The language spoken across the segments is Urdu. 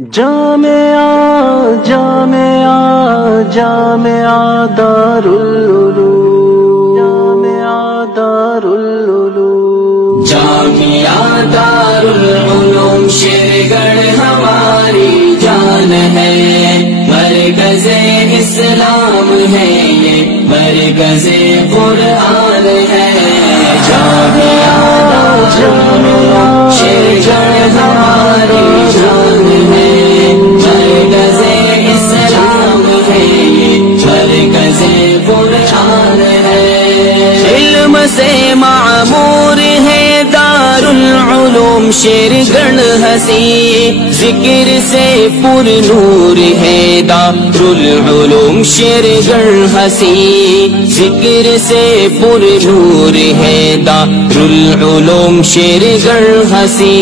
جامعہ جامعہ جامعہ دارالعلوم، جامعہ دارالعلوم، جامعہ دارالعلوم شیرگڑھ ہماری جان ہے، مرکز اسلام ہے یہ، مرکز قرآن ہے۔ جامعہ دارالعلوم شیرگڑھ ہماری جان ہے، مرکز اسلام ہے یہ، مرکز قرآن ہے۔ علم سے معمور ہے دارالعلوم شیرگڑھ ہنسی، ذکر سے پر نور ہے دارالعلوم شیرگڑھ ہنسی، ذکر سے پر نور ہے دارالعلوم شیرگڑھ ہنسی۔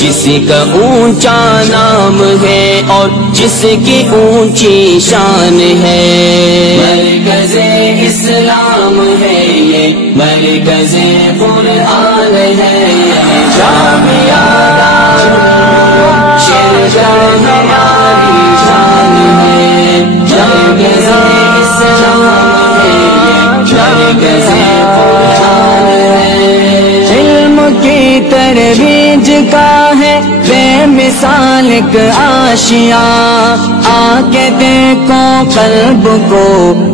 جس کا اونچا نام ہے اور جس کی اونچی شان ہے، مرکز اسلام ہے یہ، مرکز قرآن ہے۔ جامعہ دارالعلوم شیرگڑھ ہماری جان ہے، مرکز اسلام ہے یہ، مرکز قرآن ہے۔ علم کی ترویج کا ہے بے مثال ایک آشیاں، آ کے دیکھو قلب کو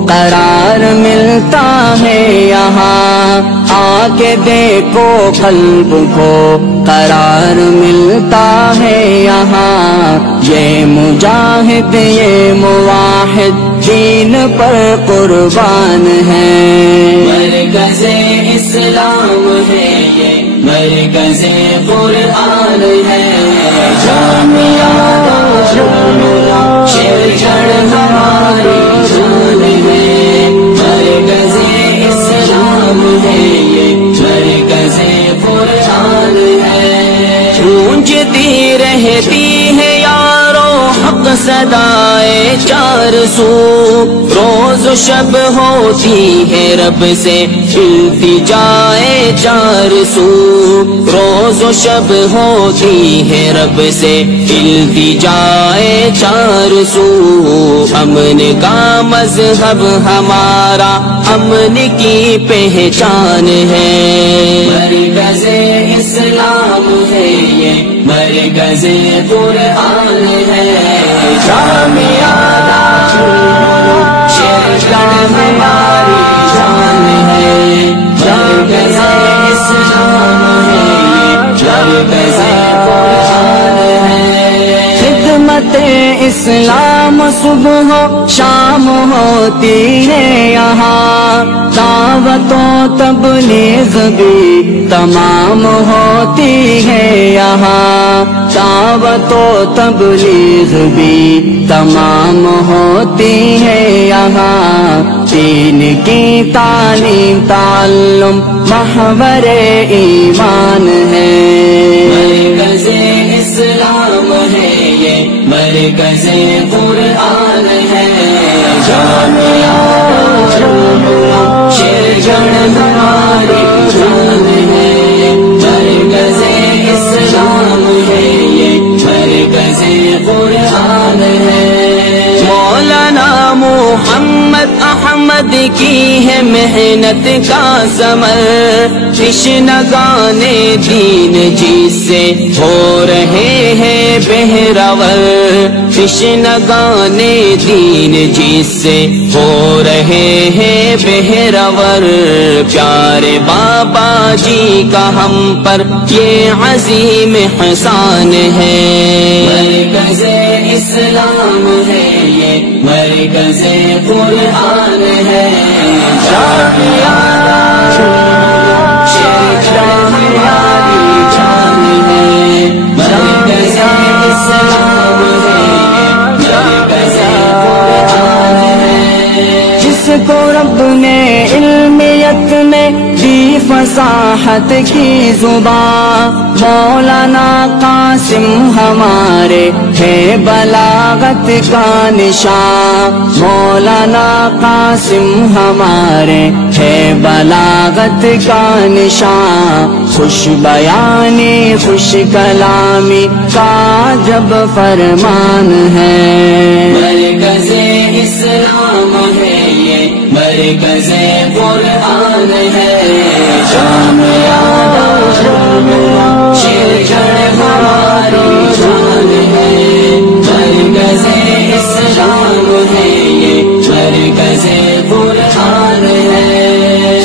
قرار ملتا ہے یہاں، آ کے دیکھو قلب کو قرار ملتا ہے یہاں۔ یہ مجاہد یہ مواحد دین پر قربان ہے، مرکز اسلام ہے یہ، مرکز قرآن ہے۔ جامعہ دارالعلوم شیرگڑھ ہماری جان ہے، مرکز اسلام ہے یہ، مرکز قرآن ہے۔ گونجتی رہتی ہے یارو حق صدائے چار سو، روز و شب ہوتی ہے رب سے التجائے چار سو، روز و شب ہوتی ہے رب سے التجائے چار سو۔ امن کا مذہب ہمارا امن کی پہچان ہے، مرکز اسلام ہے یہ، مرکز قرآن ہے۔ جامعہ دارالعلوم شیرگڑھ ہماری جان ہے، مرکز اسلام ہے یہ، مرکز قرآن ہے۔ خدمت اسلام صبح و شام ہوتی ہے یہاں، دعوت و تبلیغ بھی تمام ہوتی ہے یہاں، دعوت و تبلیغ بھی تمام ہوتی ہے یہاں۔ دین کی تعلیم تعلم محور ایمان ہے، مرکز اسلام ہے یہ، مرکز قرآن ہے۔ جامعہ دارالعلوم شیرگڑھ ہماری جان ہے، مرکز اسلام ہے یہ، مرکز قرآن ہے۔ مولانا محمد احمد کی ہے محنت کا ثمر، تشنگان دین جس سے ہو رہے ہیں بہرور، تشنگان دین جس سے ہو رہے ہیں بہرور۔ پیارے بابا جی کا ہم پر یہ عظیم احسان ہے، مرکز اسلام ہے یہ، مرکز قرآن ہے۔ جامعہ دارالعلوم شیرگڑھ ہماری جان ہے، مرکز اسلام ہے یہ، مرکز قرآن ہے۔ جس کو رب نے علمیت میں دی فصاحت کی زبان، مولانا قاسم ہمارے ہے بلاغت کا نشان، مولانا قاسم ہمارے ہے بلاغت بلاغت کا نشان، خوش بیانی خوش کلامی کا جب فرمان ہے۔ مرکز اسلام ہے یہ، مرکز قرآن ہے، جامعہ شیر گڑھ ہماری جان ہے، مرکز اسلام ہے یہ، مرکز قرآن ہے۔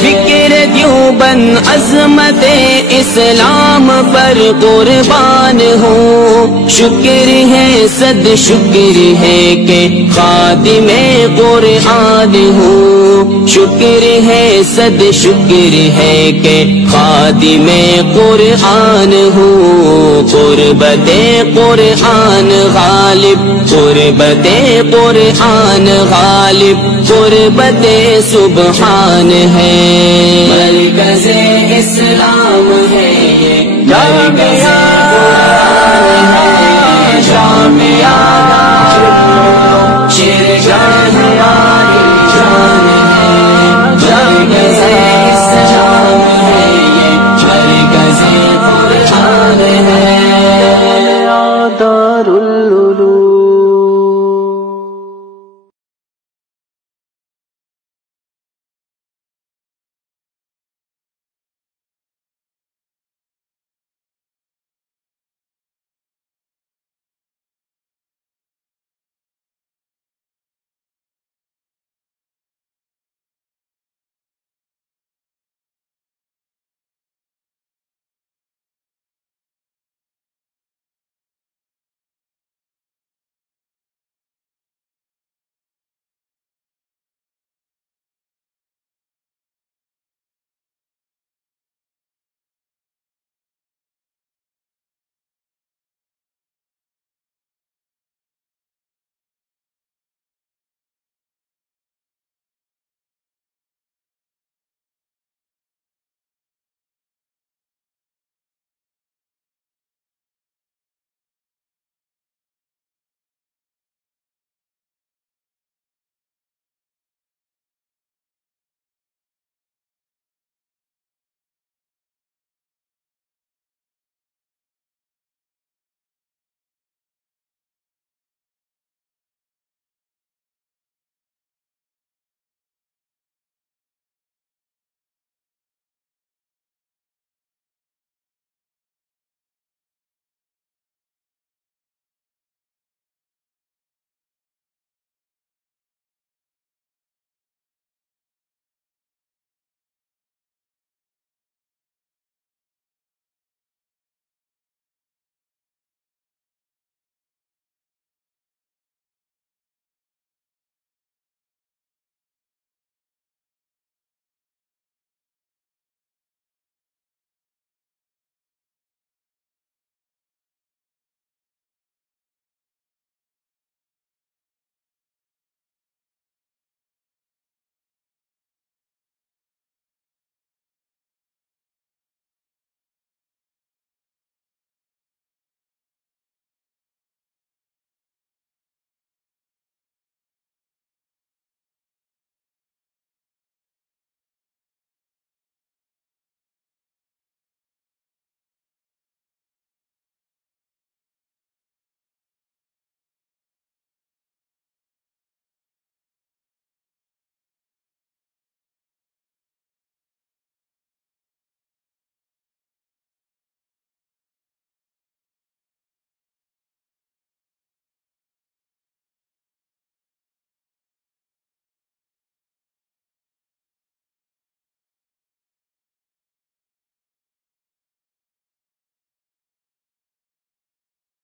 فکر دیوبند عظمت اسلام پر قربان ہو، شکر ہے صد شکر ہے کہ خادم قرآن ہو، شکر ہے صد شکر ہے کہ خادم قرآن ہو، قربت قرآن غالب، قربت قرآن غالب، قربت سبحان ہے۔ مرکز اسلام ہے یہ، مرکز قرآن ہے، جامعہ